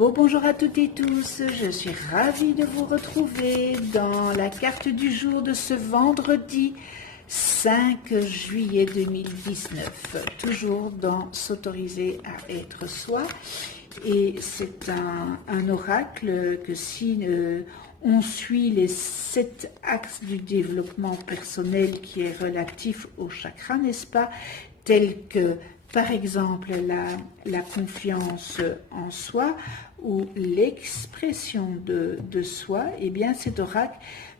Bonjour à toutes et tous, je suis ravie de vous retrouver dans la carte du jour de ce vendredi 5 juillet 2019, toujours dans S'autoriser à être soi. Et c'est un oracle que si on suit les 7 axes du développement personnel qui est relatif au chakra, n'est-ce pas, tels que par exemple la confiance en soi ou l'expression de soi, eh bien cet oracle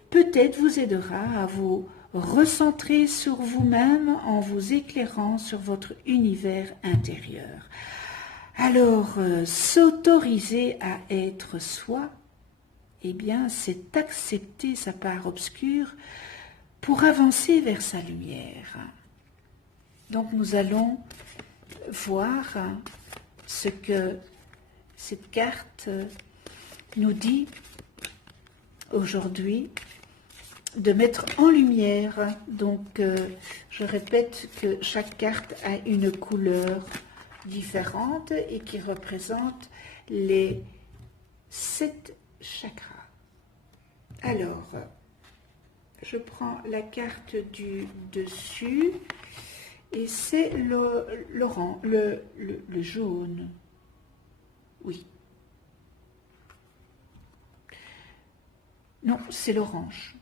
peut-être vous aidera à vous recentrer sur vous-même en vous éclairant sur votre univers intérieur. Alors, s'autoriser à être soi, eh bien c'est accepter sa part obscure pour avancer vers sa lumière. Donc nous allons voir ce que cette carte nous dit aujourd'hui, de mettre en lumière. Donc je répète que chaque carte a une couleur différente et qui représente les 7 chakras. Alors, je prends la carte du dessus. Et c'est le jaune. Oui. Non, c'est l'orange.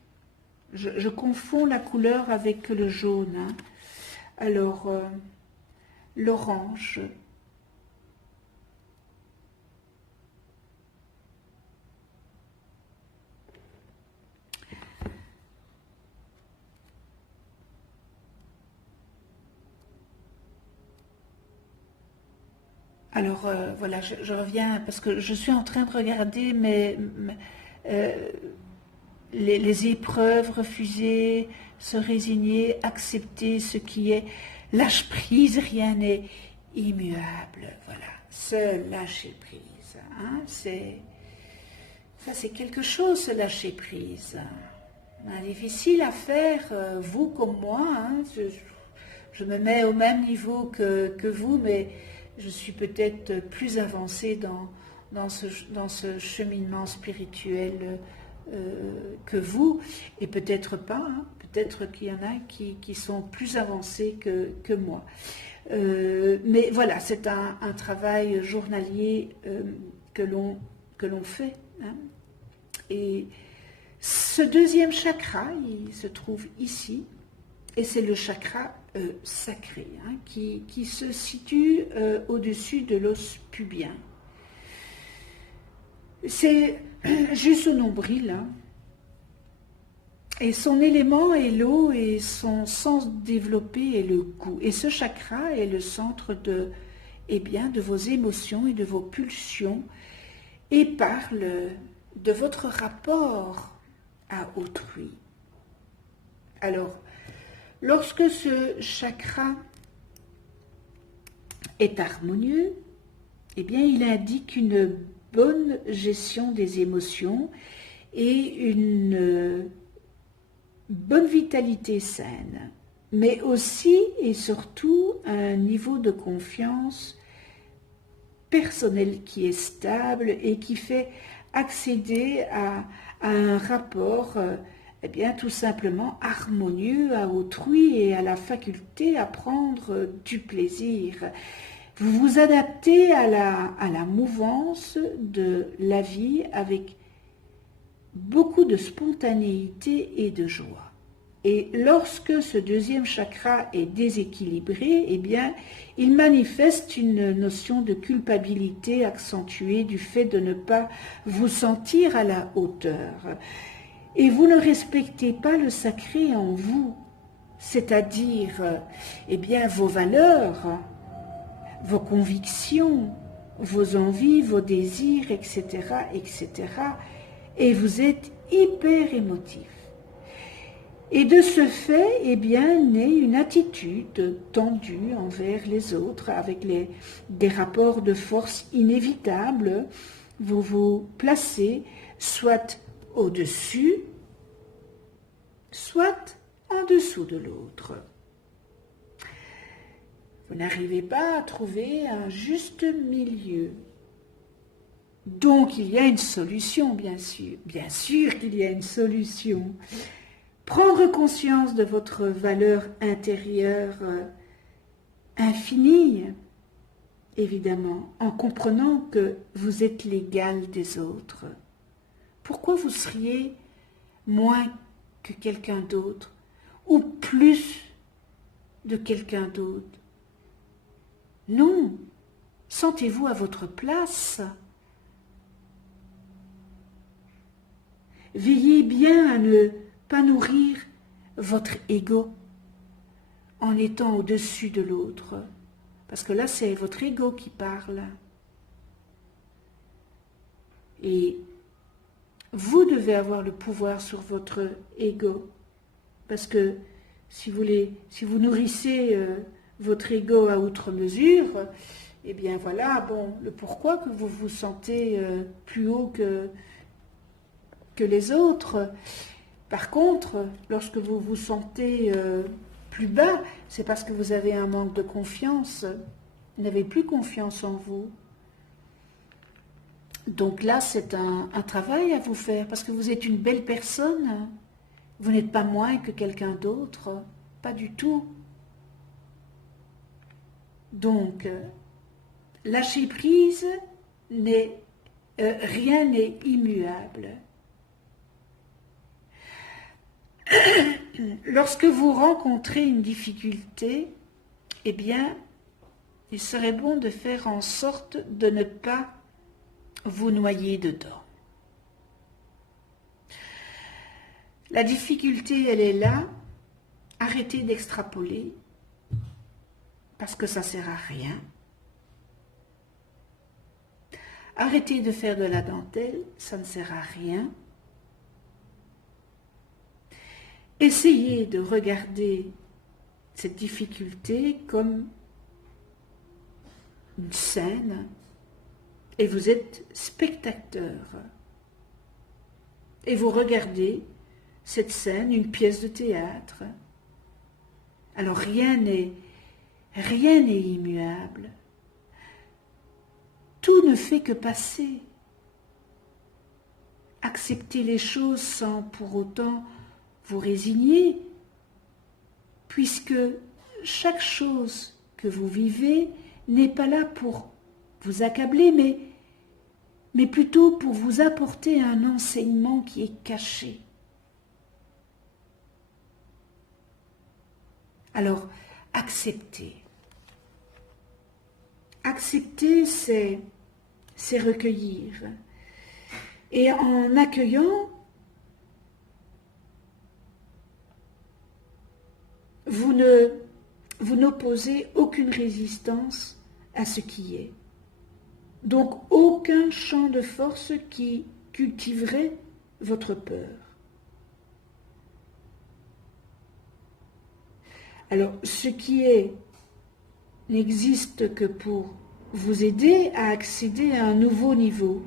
Je confonds la couleur avec le jaune. Hein. Alors, l'orange. Alors voilà, je reviens parce que je suis en train de regarder les épreuves, refuser, se résigner, accepter ce qui est, lâche prise, rien n'est immuable. Voilà, se lâcher prise. Hein, ça c'est quelque chose, se lâcher prise. Difficile à faire, vous comme moi. Hein, je me mets au même niveau que vous, mais je suis peut-être plus avancée dans ce cheminement spirituel que vous, et peut-être pas, hein, peut-être qu'il y en a qui sont plus avancés que moi. Mais voilà, c'est un travail journalier que l'on fait. Hein, et ce deuxième chakra, il se trouve ici, et c'est le chakra sacré, hein, qui se situe au-dessus de l'os pubien. C'est juste au nombril, hein, et son élément est l'eau, et son sens développé est le goût. Et ce chakra est le centre de vos émotions et de vos pulsions, et parle de votre rapport à autrui. Alors, lorsque ce chakra est harmonieux, eh bien, il indique une bonne gestion des émotions et une bonne vitalité saine, mais aussi et surtout un niveau de confiance personnel qui est stable et qui fait accéder à un rapport tout simplement harmonieux à autrui et à la faculté à prendre du plaisir. Vous vous adaptez à la mouvance de la vie avec beaucoup de spontanéité et de joie. Et lorsque ce deuxième chakra est déséquilibré, eh bien, il manifeste une notion de culpabilité accentuée du fait de ne pas vous sentir à la hauteur. Et vous ne respectez pas le sacré en vous, c'est-à-dire vos valeurs, vos convictions, vos envies, vos désirs, etc., etc. Et vous êtes hyper émotif. Et de ce fait, naît une attitude tendue envers les autres, avec des rapports de force inévitables. Vous vous placez soit au-dessus, soit en dessous de l'autre. Vous n'arrivez pas à trouver un juste milieu. Donc il y a une solution, bien sûr qu'il y a une solution. Prendre conscience de votre valeur intérieure infinie, évidemment, en comprenant que vous êtes l'égal des autres. Pourquoi vous seriez moins que quelqu'un d'autre ou plus de quelqu'un d'autre? Non, sentez-vous à votre place. Veillez bien à ne pas nourrir votre ego en étant au-dessus de l'autre, parce que là c'est votre ego qui parle. Et vous devez avoir le pouvoir sur votre ego, parce que si vous nourrissez votre ego à outre mesure, eh bien voilà, bon, le pourquoi que vous vous sentez plus haut que les autres. Par contre, lorsque vous vous sentez plus bas, c'est parce que vous avez un manque de confiance. Vous n'avez plus confiance en vous. Donc là, c'est un travail à vous faire, parce que vous êtes une belle personne. Vous n'êtes pas moins que quelqu'un d'autre. Pas du tout. Donc, lâcher prise, rien n'est immuable. Lorsque vous rencontrez une difficulté, eh bien, il serait bon de faire en sorte de ne pas vous noyer dedans. La difficulté, elle est là. Arrêtez d'extrapoler, parce que ça ne sert à rien. Arrêtez de faire de la dentelle, ça ne sert à rien. Essayez de regarder cette difficulté comme une scène et vous êtes spectateur. Et vous regardez cette scène, une pièce de théâtre. Alors rien n'est immuable. Tout ne fait que passer. Acceptez les choses sans pour autant vous résigner, puisque chaque chose que vous vivez n'est pas là pour vous accabler, mais plutôt pour vous apporter un enseignement qui est caché. Alors, accepter. Accepter, c'est recueillir. Et en accueillant, vous n'opposez aucune résistance à ce qui est. Donc aucun champ de force qui cultiverait votre peur. Alors ce qui est n'existe que pour vous aider à accéder à un nouveau niveau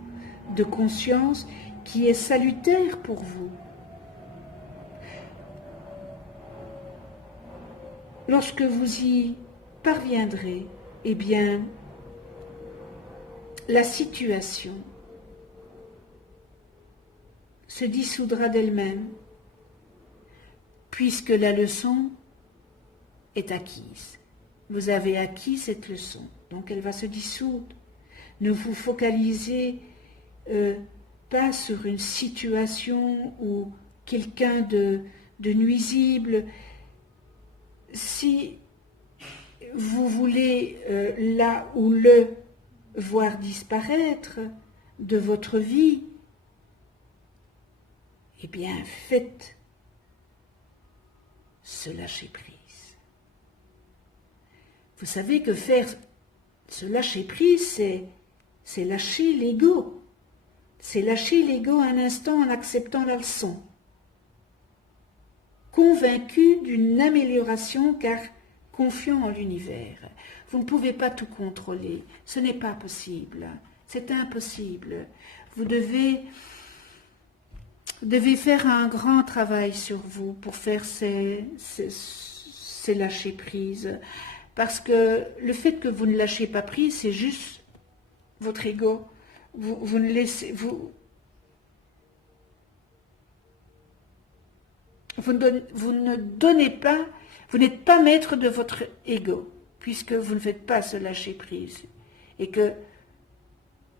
de conscience qui est salutaire pour vous. Lorsque vous y parviendrez, eh bien, la situation se dissoudra d'elle-même, puisque la leçon est acquise. Vous avez acquis cette leçon, donc elle va se dissoudre. Ne vous focalisez pas sur une situation ou quelqu'un de nuisible. Si vous voulez là ou le voir disparaître de votre vie, eh bien faites ce lâcher-prise. Vous savez que faire ce lâcher-prise, c'est lâcher l'ego. C'est lâcher l'ego un instant en acceptant la leçon. Convaincu d'une amélioration car confiant en l'univers. Vous ne pouvez pas tout contrôler. Ce n'est pas possible. C'est impossible. Vous devez faire un grand travail sur vous pour faire ces lâcher-prise. Parce que le fait que vous ne lâchez pas prise, c'est juste votre ego vous ne laissez, vous ne donnez pas, vous n'êtes pas maître de votre ego, puisque vous ne faites pas ce lâcher-prise. Et que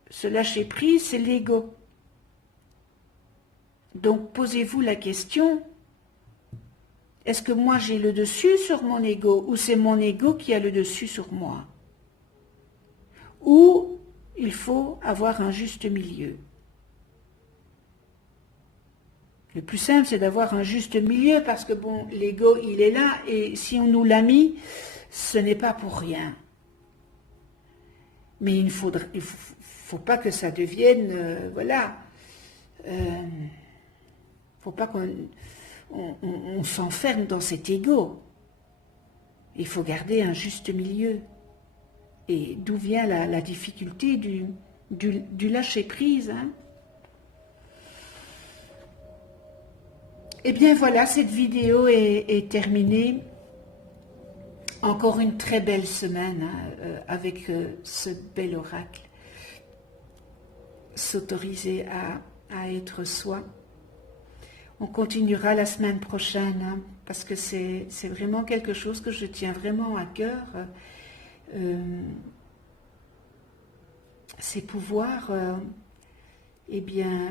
ce lâcher-prise, c'est l'ego. Donc posez-vous la question, est-ce que moi j'ai le dessus sur mon ego, ou c'est mon ego qui a le dessus sur moi? Ou il faut avoir un juste milieu. Le plus simple, c'est d'avoir un juste milieu, parce que bon, l'ego, il est là, et si on nous l'a mis, ce n'est pas pour rien. Mais il ne faut pas que ça devienne, voilà, faut pas qu'on s'enferme dans cet ego. Il faut garder un juste milieu. Et d'où vient la difficulté du lâcher-prise, hein? Eh bien voilà, cette vidéo est terminée. Encore une très belle semaine, hein, avec ce bel oracle. S'autoriser à être soi. On continuera la semaine prochaine, hein, parce que c'est vraiment quelque chose que je tiens vraiment à cœur. C'est pouvoir, eh bien,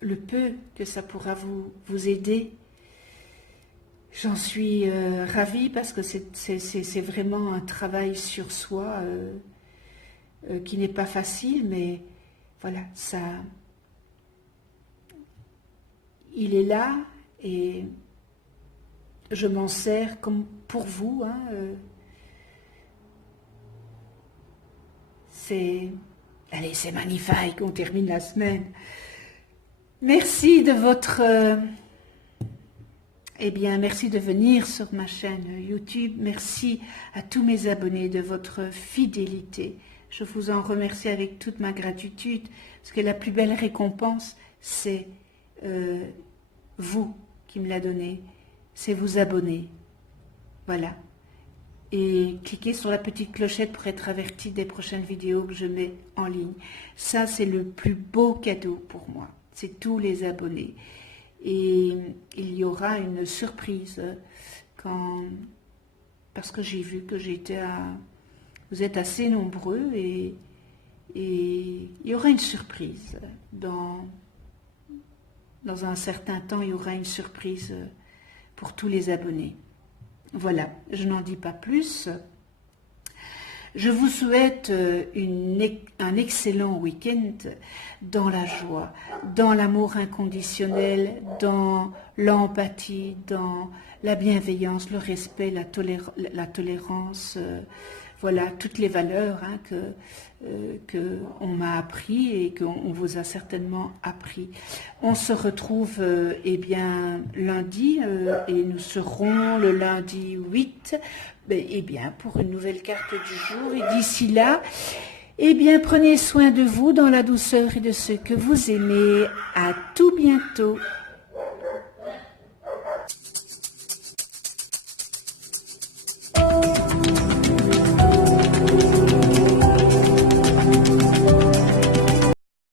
le peu que ça pourra vous aider. J'en suis ravie, parce que c'est vraiment un travail sur soi qui n'est pas facile, mais voilà, ça, il est là et je m'en sers comme pour vous, hein, allez, c'est magnifique, on termine la semaine. Merci de votre, eh bien, merci de venir sur ma chaîne YouTube. Merci à tous mes abonnés de votre fidélité. Je vous en remercie avec toute ma gratitude, parce que la plus belle récompense, c'est vous qui me la donnez, c'est vous abonner. Voilà. Et cliquez sur la petite clochette pour être averti des prochaines vidéos que je mets en ligne. Ça, c'est le plus beau cadeau pour moi. C'est tous les abonnés. Et il y aura une surprise parce que j'ai vu que vous êtes assez nombreux et il y aura une surprise. Dans un certain temps, il y aura une surprise pour tous les abonnés. Voilà, je n'en dis pas plus. Je vous souhaite un excellent week-end dans la joie, dans l'amour inconditionnel, dans l'empathie, dans la bienveillance, le respect, la tolérance, voilà, toutes les valeurs, hein, que on m'a appris et qu'on vous a certainement appris. On se retrouve eh bien lundi et nous serons le lundi 8 eh bien, pour une nouvelle carte du jour. Et d'ici là, eh bien, prenez soin de vous dans la douceur et de ceux que vous aimez. À tout bientôt.